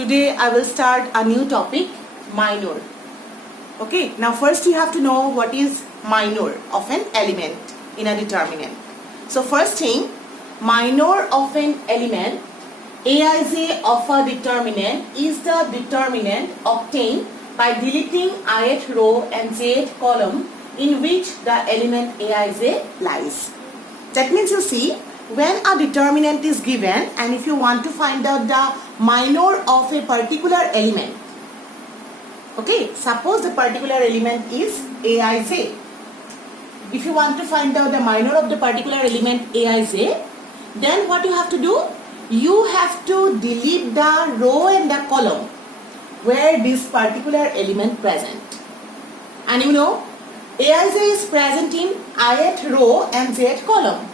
Today I will start a new topic, minor. Okay, now first you have to know what is minor of an element in a determinant. So first thing, minor of an element, Aij of a determinant is the determinant obtained by deleting ith row and jth column in which the element Aij lies. That means you see, when a determinant is given and if you want to find out the minor of a particular element, okay, suppose the particular element is Aij. If you want to find out the minor of the particular element Aij, then what you have to do? You have to delete the row and the column where this particular element present. And you know, Aij is present in ith row and jth column,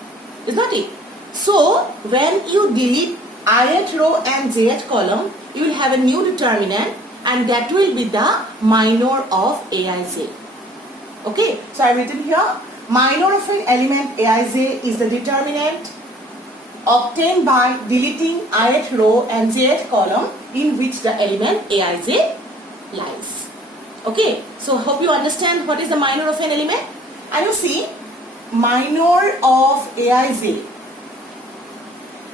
is not it? So when you delete ith row and jth column, you will have a new determinant and that will be the minor of Aij. Okay, so I have written here, minor of an element Aij is the determinant obtained by deleting ith row and jth column in which the element Aij lies. Okay, so hope you understand what is the minor of an element. And you see, minor of Aij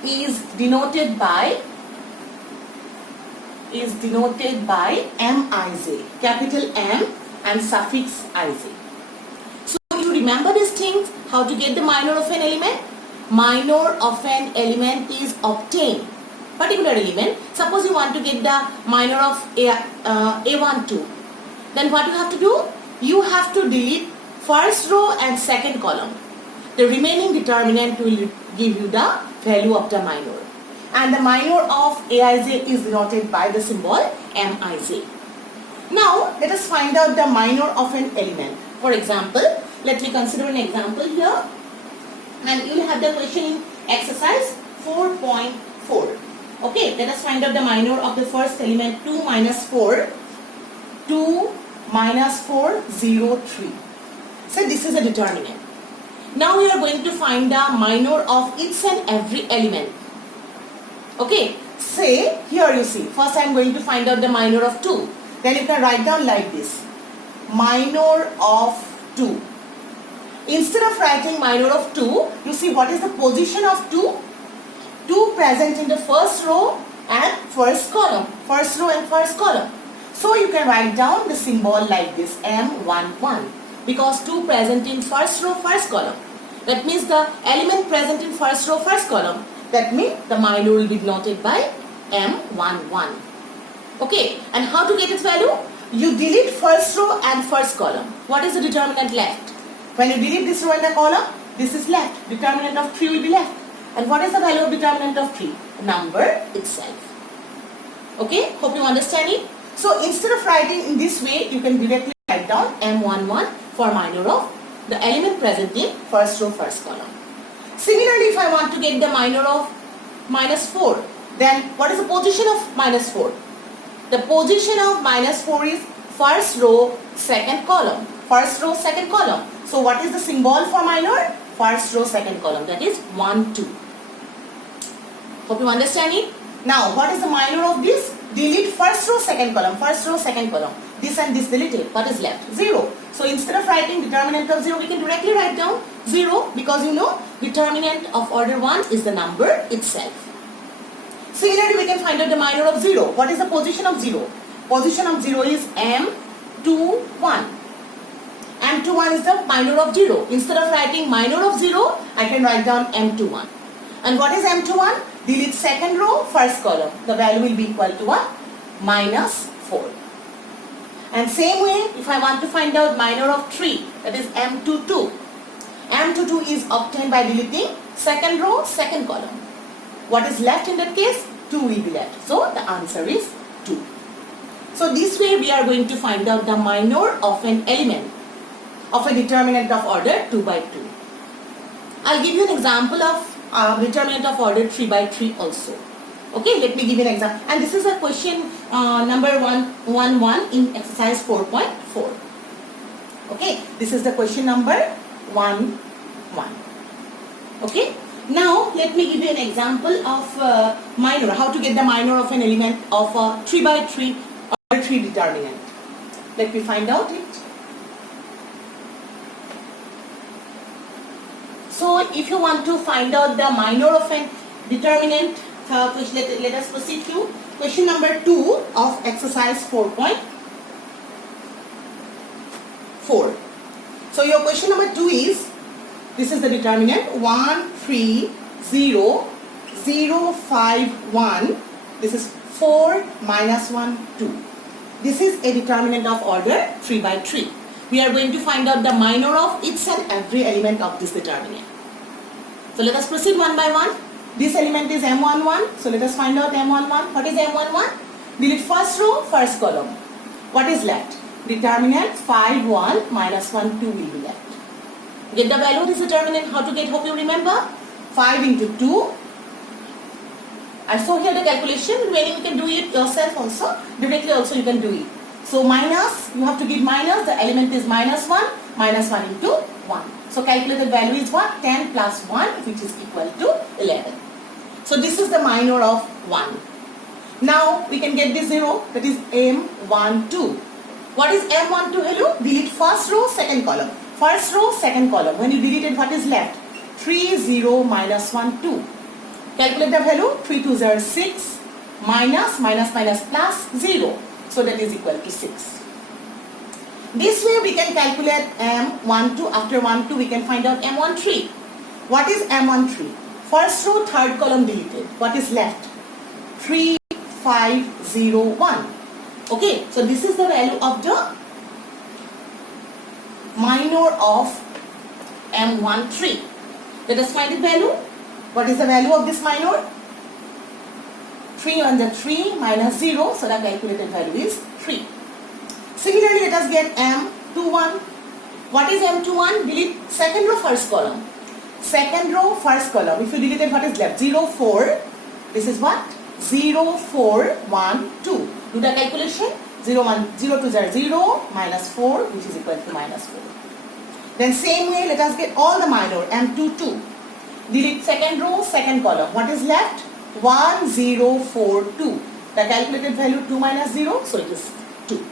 is denoted by Mij, capital M and suffix Ij. So you remember these things, how to get the minor of an element? Minor of an element is obtained, particular element. Suppose you want to get the minor of A12, then what you have to do? You have to delete first row and second column. The remaining determinant will give you the value of the minor. And the minor of Aij is denoted by the symbol Mij. Now let us find out the minor of an element. For example, let me consider an example here. And you will have the question in exercise 4.4. Okay, let us find out the minor of the first element 2 minus 4. 2 minus 4, 0, 3. So this is a determinant. Now we are going to find the minor of each and every element. Okay, say here you see, first I am going to find out the minor of 2. Then you can write down like this, minor of 2. Instead of writing minor of 2, you see what is the position of 2? 2 present in the first row and first column. First row and first column. So you can write down the symbol like this, M11. Because 2 present in first row, first column. That means the element present in first row, first column. That means the minor will be denoted by M11. Okay, and how to get its value? You delete first row and first column. What is the determinant left? When you delete this row and the column, this is left. Determinant of 3 will be left. And what is the value of determinant of 3? Number itself. Okay, hope you understand it. So instead of writing in this way, you can directly write down M11 for minor of the element present in first row, first column. Similarly, if I want to get the minor of minus 4, then what is the position of minus 4? The position of minus 4 is first row, second column. First row, second column. So what is the symbol for minor? First row, second column. That is 1, 2. Hope you understand it. Now, what is the minor of this? Delete first row, second column. First row, second column. This and this deleted. What is left? 0. So instead of writing determinant of 0, we can directly write down 0 because you know determinant of order 1 is the number itself. Similarly, we can find out the minor of 0. What is the position of 0? Position of 0 is M21. M21 is the minor of 0. Instead of writing minor of 0, I can write down M21. And what is M21? Delete second row, first column. The value will be equal to what? Minus 4. And same way, if I want to find out minor of 3, that is M22. M22 is obtained by deleting second row, second column. What is left in that case? 2 will be left. So the answer is 2. So this way we are going to find out the minor of an element of a determinant of order 2 by 2. I'll give you an example of determinant of order 3 by 3 also. Okay, let me give you an example. And this is a question number 111 in exercise 4.4. Okay, this is the question number 11. Okay, Now let me give you an example of minor, how to get the minor of an element of a 3 by 3 or 3 determinant. Let me find out it. So if you want to find out the minor of an determinant, let us proceed to question number 2 of exercise 4.4. So your question number 2 is, this is the determinant 1, 3, 0, 0, 5, 1. This is 4, minus 1, 2. This is a determinant of order 3 by 3. We are going to find out the minor of each and every element of this determinant. So let us proceed one by one. This element is M11. So let us find out M11. What is M11? Delete first row, first column. What is left? Determinant 5, 1, minus 1, 2 will be left. Get the value of this determinant. How to get? Hope you remember. 5 into 2. I saw here the calculation. Remaining you can do it yourself also. Directly also you can do it. So minus, you have to give minus. The element is minus 1. Minus 1 into 1. So calculated value is what? 10 plus 1, which is equal to 11. So this is the minor of 1. Now we can get this 0. That is M12. What is M12 value? Delete first row, second column. First row, second column. When you delete it, what is left? 3, 0, minus 1, 2. Calculate the value. 3 2 0, 6. Minus, minus, minus, plus 0. So that is equal to 6. This way we can calculate M12. After 1, 2 we can find out M13. What is M13? First row, third column deleted. What is left? 3, 5, 0, 1. Okay, so this is the value of the minor of M13. Let us find the value. What is the value of this minor? 3 on the 3 minus 0. So the calculated value is 3. Similarly, let us get M21. What is M21? Delete second row, first column. Second row, first column. If you delete it, what is left? 0, 4. This is what? 0, 4, 1, 2. Do the calculation. 0, 1, 0 to 0, 0, minus 4, which is equal to minus 4. Then same way, let us get all the minor. M22. Delete second row, second column. What is left? 1, 0, 4, 2. The calculated value 2 minus 0, so it is 2.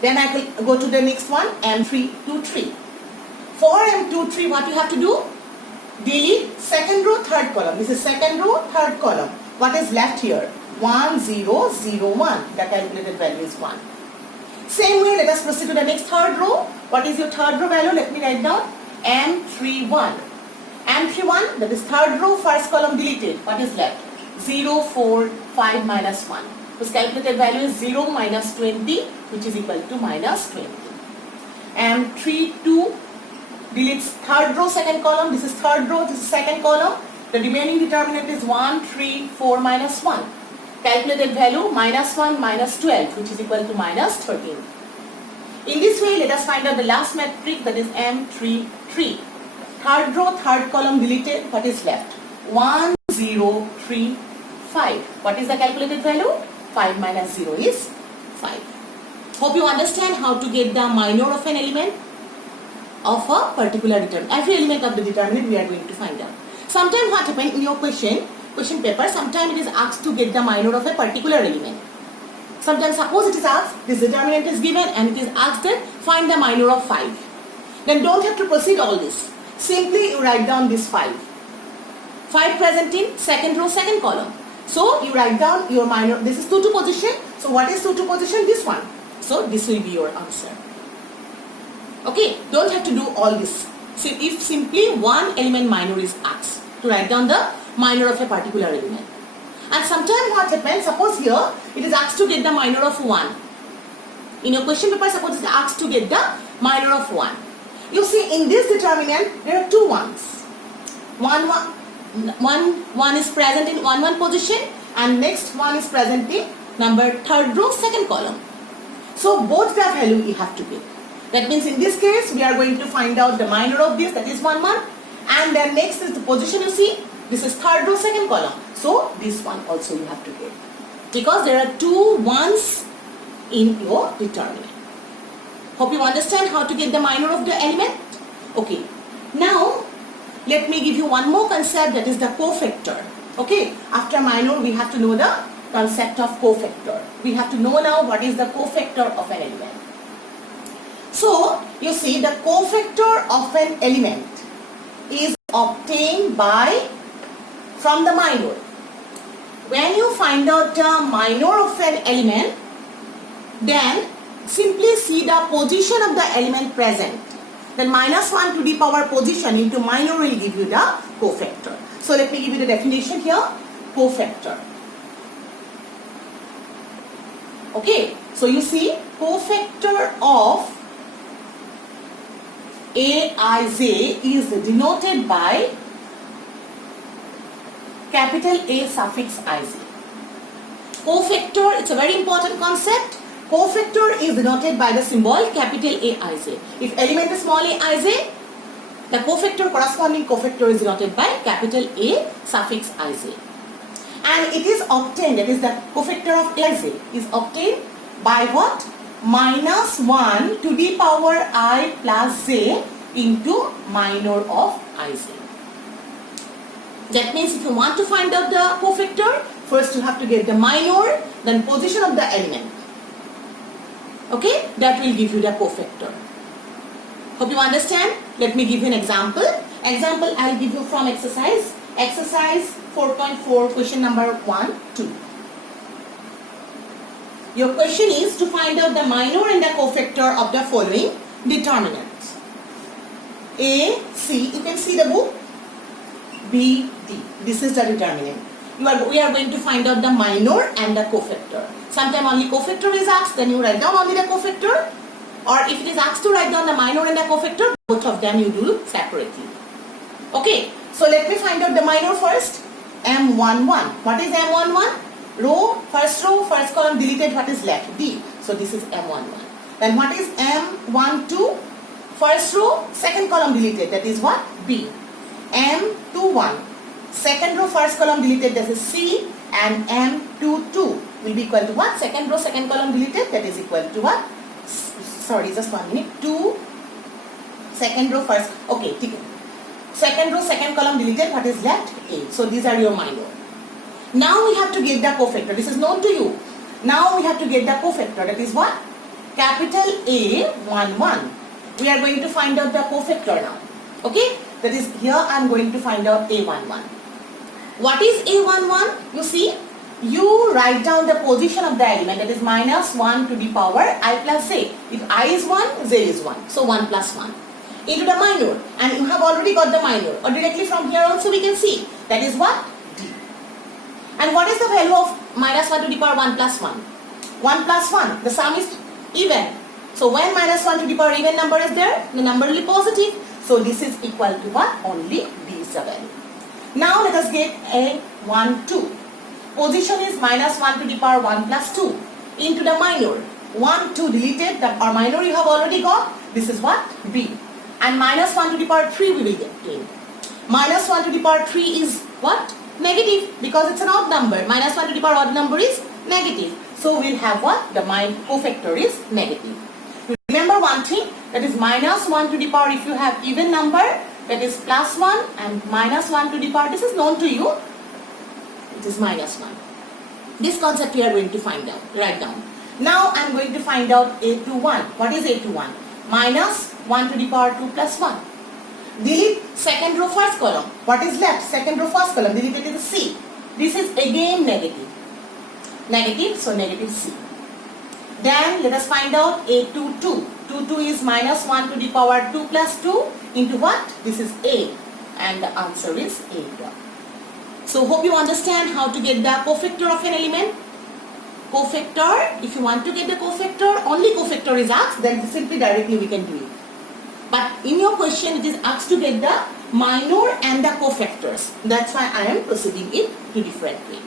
Then I will go to the next one, M323. For M23, what you have to do? Delete second row, third column. This is second row, third column. What is left here? 1, 0, 0, 1. The calculated value is 1. Same way, let us proceed to the next third row. What is your third row value? Let me write down. M31. M31, that is third row, first column deleted. What is left? 0, 4, 5, minus 1. Whose calculated value is 0 minus 20, which is equal to minus 20. M32 deletes third row, second column. This is third row, this is second column. The remaining determinant is 1, 3, 4, minus 1. Calculated value minus 1, minus 12, which is equal to minus 13. In this way, let us find out the last matrix, that is M33. Third row, third column deleted. What is left? 1, 0, 3, 5. What is the calculated value? 5 minus 0 is 5. Hope you understand how to get the minor of an element of a particular determinant. Every element of the determinant we are going to find out. Sometimes what happens in your question paper, sometimes it is asked to get the minor of a particular element. Sometimes suppose it is asked, this determinant is given and it is asked that find the minor of 5. Then don't have to proceed all this. Simply you write down this 5. 5 present in second row, second column. So you write down your minor, this is 2 to position. So what is 2 to position? This one. So this will be your answer. Okay, don't have to do all this. So if simply one element minor is asked, to write down the minor of a particular element. And sometimes what happens, suppose here it is asked to get the minor of 1. In your question paper, suppose it is asked to get the minor of 1. You see in this determinant there are 2 ones. One is present in 1 1 position and next one is present in number third row, second column. So both the value you have to get. That means in this case we are going to find out the minor of this, that is 1 1, and then next is the position, you see this is third row, second column. So this one also you have to get, because there are 2 ones in your determinant. Hope you understand how to get the minor of the element. Okay, now let me give you one more concept, that is the cofactor. Okay, after minor we have to know the concept of cofactor. We have to know now what is the cofactor of an element. So you see, the cofactor of an element is obtained from the minor. When you find out the minor of an element, then simply see the position of the element present. Then -1 to the power position into minor will give you the cofactor. So let me give you the definition here. Cofactor. Okay, so you see, cofactor of Aij is denoted by capital A suffix Ij. Cofactor, it's a very important concept. Cofactor is denoted by the symbol capital Aij. If element is small aij, the corresponding cofactor is denoted by capital A suffix Ij. And it is obtained, that is the cofactor of Aij is obtained by what? -1 to the power I plus j into minor of Ij. That means if you want to find out the cofactor, first you have to get the minor, then position of the element. Okay, that will give you the cofactor. Hope you understand. Let me give you an example. Example I'll give you from exercise. Exercise 4.4, question number 1, 2. Your question is to find out the minor and the cofactor of the following determinants. A, C, you can see the book. B, D. This is the determinant. We are going to find out the minor and the cofactor. Sometimes only cofactor is asked, then you write down only the cofactor. Or if it is asked to write down the minor and the cofactor, both of them you do separately. Okay, so let me find out the minor first. M11. What is M11? Row, first column deleted, what is left? D. So this is M11. Then what is M12? First row, second column deleted, that is what? B. M21. Second row, first column deleted, that is C. And M22 will be equal to what? Second row, second column deleted, that is equal to what? Sorry, just 1 minute. 2. Second row, first. Okay, second row, second column deleted, what is left? A. So these are your minor. Now we have to get the cofactor. This is known to you. Now we have to get the cofactor. That is what? Capital A11. We are going to find out the cofactor now. Okay? That is, here I am going to find out A11. What is A11? You see, you write down the position of the element, that is -1 to the power I plus j. If I is 1, j is 1. So 1 plus 1. Into the minor. And you have already got the minor. Or directly from here also we can see. That is what? D. And what is the value of -1 to the power 1 plus 1? 1 plus 1. The sum is even. So when -1 to the power even number is there, the number will be positive. So this is equal to what? Only B is the value. Now let us get A12. Position is -1 to the power 1 plus 2 into the minor. 1, 2 deleted, our minor you have already got. This is what? B. And -1 to the power 3 we will get in. -1 to the power 3 is what? Negative, because it's an odd number. -1 to the power odd number is negative. So we'll have what? The cofactor is negative. Remember one thing, that is -1 to the power, if you have even number, that is +1, and -1 to the power, this is known to you, it is -1. This concept we are going to find out, write down. Now I am going to find out A21. What is A21? -1 to the power 2 plus 1. Delete second row first column. What is left? Second row first column. Deleted is C. This is again negative. Negative, so negative C. Then let us find out A22. 22 is -1 to the power 2 plus 2 into what? This is A. And the answer is A1. So hope you understand how to get the cofactor of an element. Cofactor, if you want to get the cofactor, only cofactor is asked, then simply directly we can do it. But in your question, it is asked to get the minor and the cofactors. That's why I am proceeding it to different way.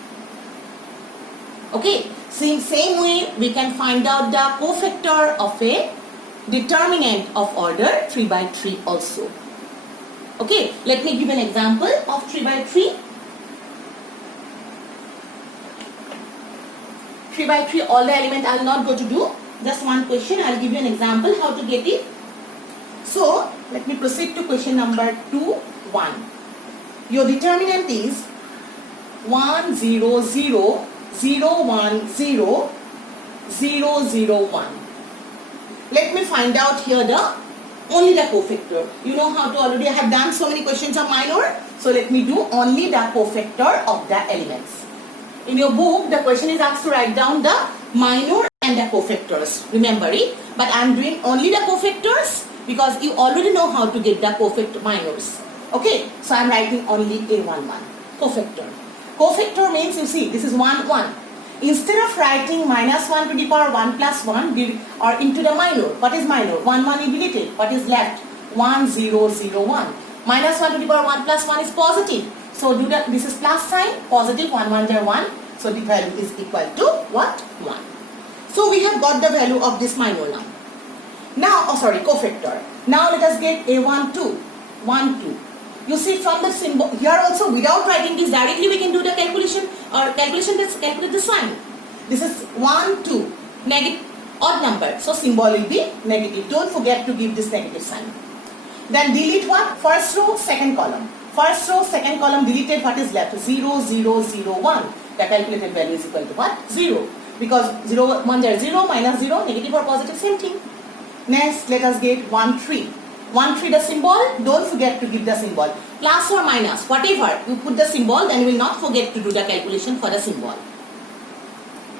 Okay, so in same way, we can find out the cofactor of a determinant of order 3 by 3 also. Okay, let me give an example of 3 by 3. 3 by 3, all the elements I will not go to do. Just one question, I will give you an example how to get it. So, let me proceed to question number 2, 1. your determinant is 1 0 0 0 1 0 0 0 1. Let me find out here the only the cofactor. You know how to already, I have done so many questions of minor. So let me do only the cofactor of the elements. In your book, the question is asked to write down the minor and the cofactors. Remember it. But I am doing only the cofactors because you already know how to get the cofactor minors. Okay. So I am writing only A11. Cofactor. Cofactor means, you see, this is 1 1. Instead of writing minus 1 to the power 1 plus 1 or into the minor, what is minor? 1 1 is deleted. What is left? 1 0 0 1. Minus 1 to the power 1 plus 1 is positive. So do that. This is plus sign. Positive 1 1 there 1. So the value is equal to what? 1. So we have got the value of this minor now. Now, cofactor. Now let us get A1 2. 1 2. You see from the symbol here also, without writing this directly, we can do the calculation or calculate the sign. This is 1 2 negative odd number, so symbol will be negative. Don't forget to give this negative sign. Then delete what? First row, second column. First row, second column deleted. What is left? 0 0 0 1. The calculated value is equal to what? 0. Because 0 1 there 0 minus 0 negative or positive, same thing. Next, let us get 1 3. 1 3 the symbol, don't forget to give the symbol. Plus or minus, whatever, you put the symbol, then you will not forget to do the calculation for the symbol.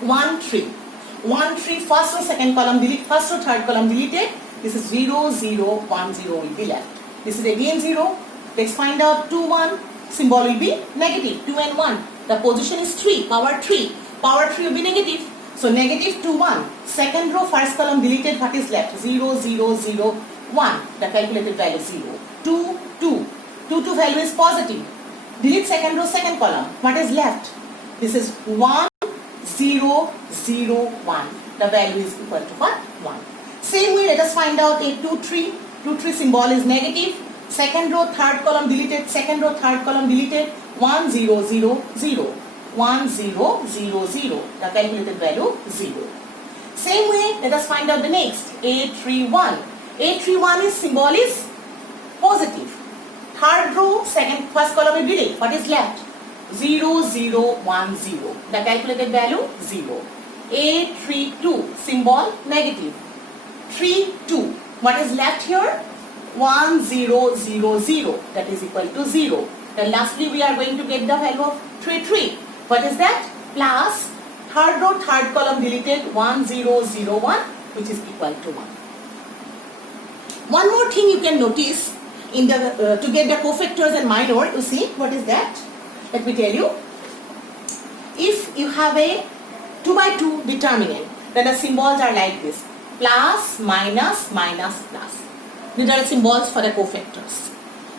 1 3. 1 3, first or second column delete, first or third column deleted. This is 0 0 1 0 will be left. This is again 0. Let's find out 2 1. Symbol will be negative. 2 and 1. The position is 3, power 3. Power 3 will be negative. So negative 2 1. Second row, first column deleted. What is left? 0 0 0 1. The calculated value is 0. 2 2. 2 2 value is positive. Delete second row, second column. What is left? This is 1 0 0 1. The value is equal to what? 1. Same way, let us find out a 2 3. 2 3 symbol is negative. Second row, third column deleted. Second row, third column deleted. 1 0 0 0. 1 0 0 0. The calculated value 0. Same way, let us find out the next. A31. A31 is symbol is positive. Third row, first column is deleted. What is left? 0 0 1 0. The calculated value 0. A32 symbol negative. 3 2. What is left here? 1 0 0 0. That is equal to 0. Then lastly, we are going to get the value of 3 3. What is that? Plus third row, third column deleted 1 0 0 1, which is equal to 1. One more thing you can notice in the to get the cofactors and minor, you see what is that? Let me tell you. If you have a 2 by 2 determinant, then the symbols are like this: plus, minus, minus, plus. These are the symbols for the cofactors.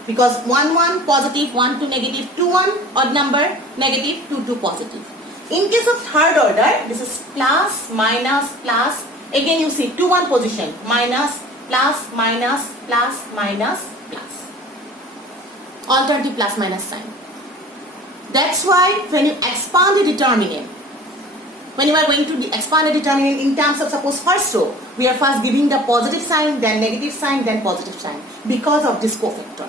Because 1 1 positive, 1 2 negative, 2 1 odd number, negative, 2 2 positive. In case of third order, this is plus, minus, plus. Again you see 2 1 position, minus, plus, minus, plus, minus, plus. Alternative plus minus sign. That's why when you expand the determinant, when you are going to expand the determinant in terms of suppose first row, we are first giving the positive sign, then negative sign, then positive sign, because of this cofactor.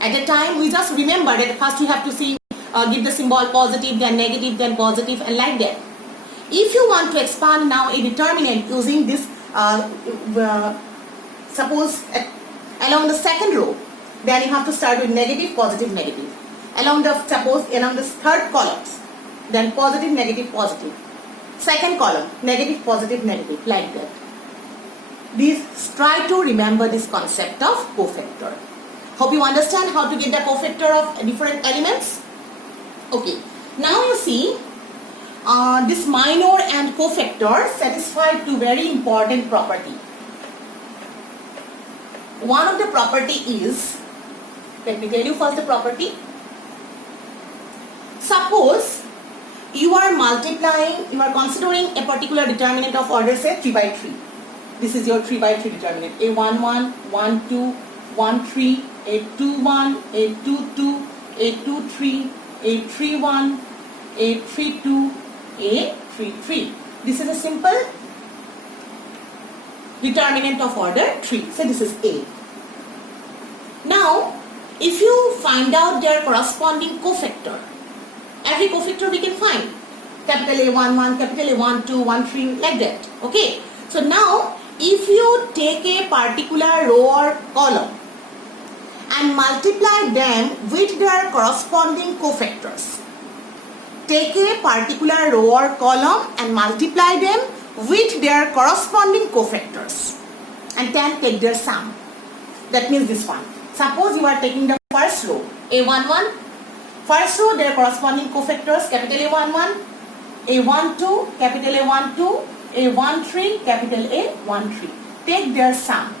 At the time, we just remember that first we have to see, give the symbol positive, then negative, then positive, and like that. If you want to expand now a determinant using this, suppose along the second row, then you have to start with negative, positive, negative. Along the third columns, then positive, negative, positive. Second column, negative, positive, negative, like that. Try to remember this concept of cofactor. Hope you understand how to get the cofactor of different elements. Okay, now you see this minor and cofactor satisfy two very important property. One of the property is, let me tell you first the property. Suppose you are multiplying, you are considering a particular determinant of order say 3 by 3. This is your 3 by 3 determinant. A11, 1 2, 1 3, A21, A22, A23, A31, A32, A33. This is a simple determinant of order 3. So this is A. Now, if you find out their corresponding cofactor, every cofactor we can find. Capital A11, capital A12, 13, like that. Okay. So now, if you take a particular row or column and multiply them with their corresponding cofactors. Take a particular row or column and multiply them with their corresponding cofactors. And then take their sum. That means this one. Suppose you are taking the first row, A11. First row, their corresponding cofactors, capital A11, A12, capital A12, A13, capital A13. Take their sum,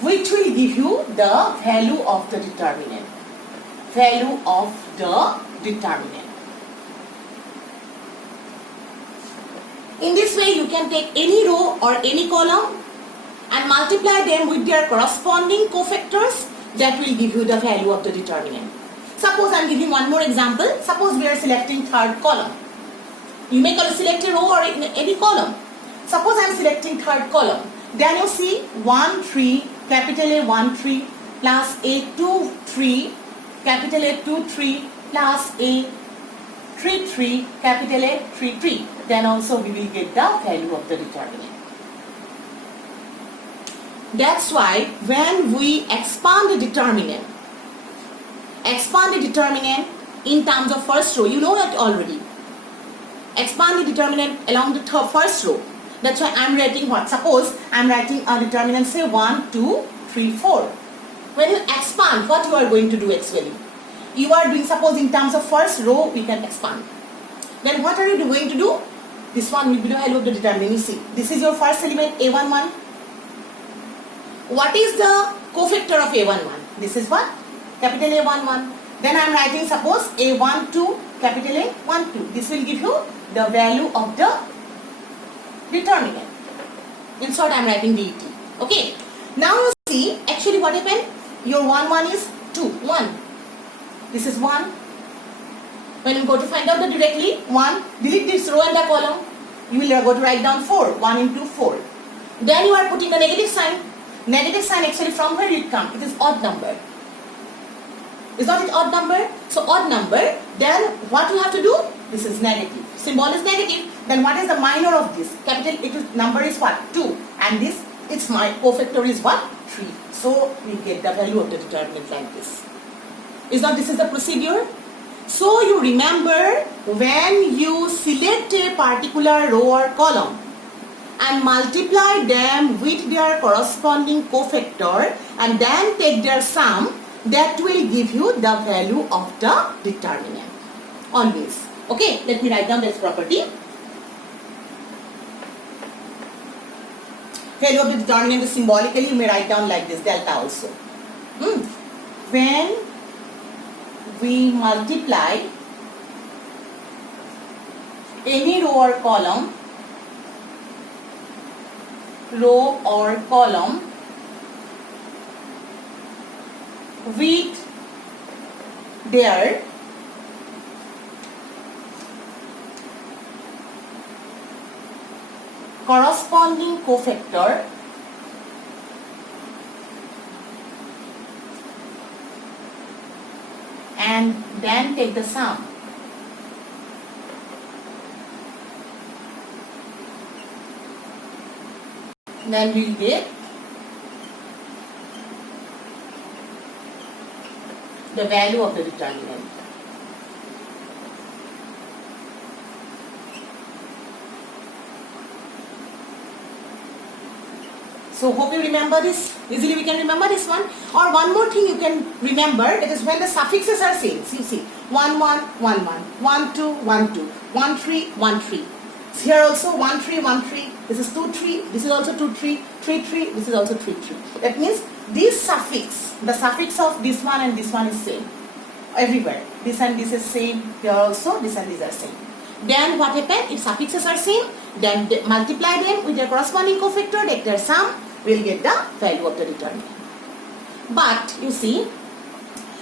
which will give you the value of the determinant. Value of the determinant. In this way, you can take any row or any column and multiply them with their corresponding cofactors. That will give you the value of the determinant. Suppose I am giving one more example. Suppose we are selecting third column. You may select a row or any column. Suppose I am selecting third column. Then you see 1, 3, capital A13 plus A23, capital A23 plus A33, capital A33. Then also we will get the value of the determinant. That's why when we expand the determinant in terms of first row, you know that already. Expand the determinant along the first row. That's why I'm writing what? Suppose I'm writing a determinant, say 1, 2, 3, 4. When you expand, what you are going to do actually? You are doing, suppose in terms of first row, we can expand. Then what are you going to do? This one will be the value of the determinant. You see, this is your first element, A11. What is the cofactor of A11? This is what? Capital A11. Then I am writing, suppose A12, capital A12. This will give you the value of the determinant. In short, I am writing DET. Okay. Now you see, actually what happened? Your 1, 1 is 2, 1. This is 1. When you go to find out the directly, 1, delete this row and the column. You will go to write down 4, 1 into 4. Then you are putting a negative sign. Negative sign actually from where it comes? It is odd number. Is not it odd number? So odd number, then what you have to do? This is negative. Symbol is negative. Then what is the minor of this? Capital number is what? 2. And this, its my cofactor is what? 3. So we get the value of the determinant like this. Is not this is the procedure? So you remember when you select a particular row or column and multiply them with their corresponding cofactor and then take their sum, that will give you the value of the determinant. Always. Okay, let me write down this property. Value of the determinant is symbolically, you may write down like this, delta also. When we multiply any row or column with their corresponding cofactor, and then take the sum. Then we will get the value of the determinant. So hope you remember this. Easily we can remember this one. Or one more thing you can remember, that is when the suffixes are same. So you see 1 1 1 1, 1 2 1 2, 1 3 1 3. So here also 1 3 1 3. This is 2 3. This is also 2 3 3 3. This is also 3 3. That means this suffix, the suffix of this one and this one is same everywhere. This and this is same. Here also this and these are same. Then what happens? If suffixes are same, then multiply them with their corresponding cofactor, take their sum, we'll get the value of the determinant. But you see,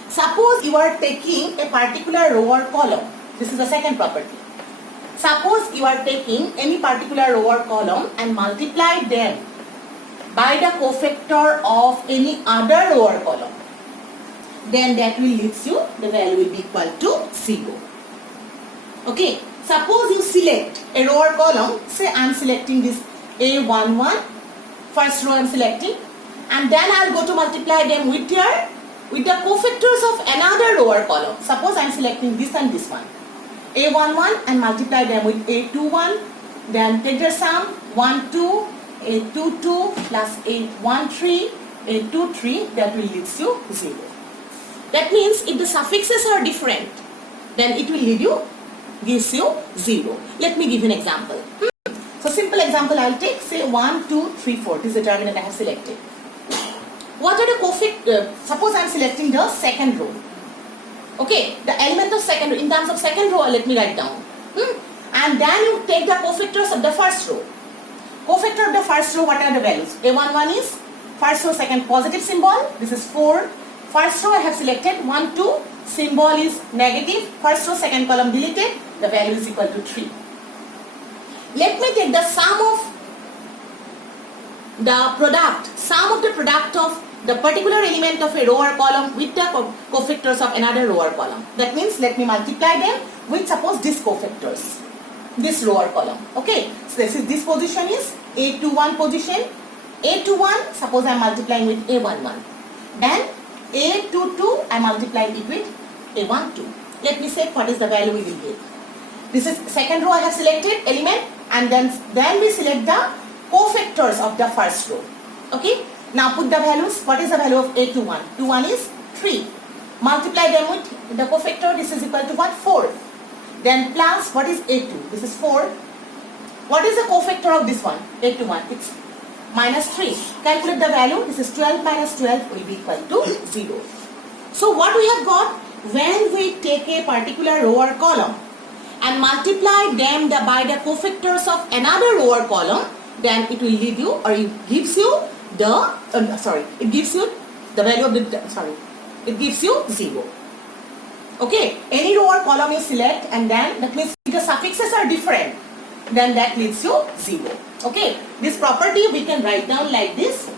suppose you are taking a particular row or column. This is the second property. Suppose you are taking any particular row or column and multiply them by the cofactor of any other row or column. then that will leads you, the value will be equal to 0. Okay, suppose you select a row or column, say I am selecting this A11, first row I am selecting, and then I will go to multiply them with the cofactors of another row or column. Suppose I am selecting this and this one, A11, and multiply them with A21, then take their sum, 1, 2, A22 plus A13, A23, that will leads you 0. That means if the suffixes are different, then it will gives you 0. Let me give you an example. So simple example I will take, say 1, 2, 3, 4. This is the determinant I have selected. What are the cofactors? Suppose I am selecting the second row. Okay, the element of second row, in terms of second row, let me write down. And then you take the cofactors of the first row. Cofactor of the first row, what are the values? A11 is first row, second positive symbol. This is 4. First row I have selected 1, 2. Symbol is negative. First row, second column deleted. The value is equal to 3. Let me take the sum of the product of the particular element of a row or column with the cofactors of another row or column. That means let me multiply them with, suppose, this cofactors, this row or column. Okay, so this position is A21 position. A21, suppose I am multiplying with A11. Then A22, I am multiplying it with A12. Let me say what is the value we will get. This is second row I have selected element, and then we select the cofactors of the first row. Okay, now put the values. What is the value of A21? 21 is 3. Multiply them with the cofactor. This is equal to what? 4. Then plus, what is A2? This is 4. What is the cofactor of this one? A21. It's minus 3. Calculate the value. This is 12 minus 12 will be equal to 0. So what we have got, when we take a particular row or column and multiply them by the cofactors of another row or column, then it will leave you, or it gives you the, it gives you the value of the, it gives you 0. Okay, any row or column you select, and then that means if the suffixes are different, then that leaves you 0. Okay, this property we can write down like this.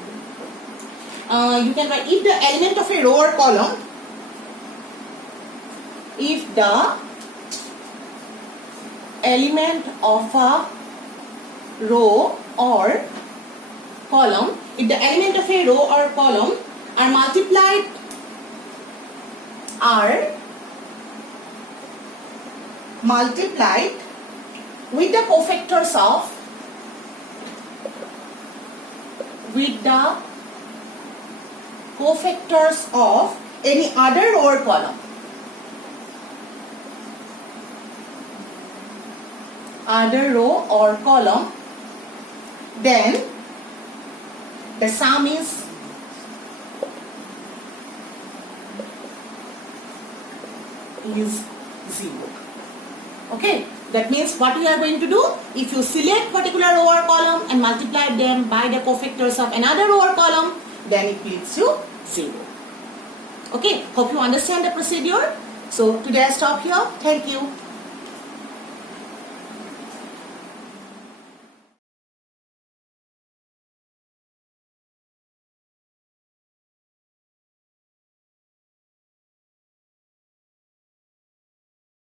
You can write, if the element of a row or column, if the element of a row or column, if the element of a row or column are multiplied with the cofactors of any other row or column, then the sum is is 0. Okay, that means what we are going to do, if you select particular row or column and multiply them by the cofactors of another row or column, then it leads to 0. Okay, hope you understand the procedure. So today I stop here. Thank you.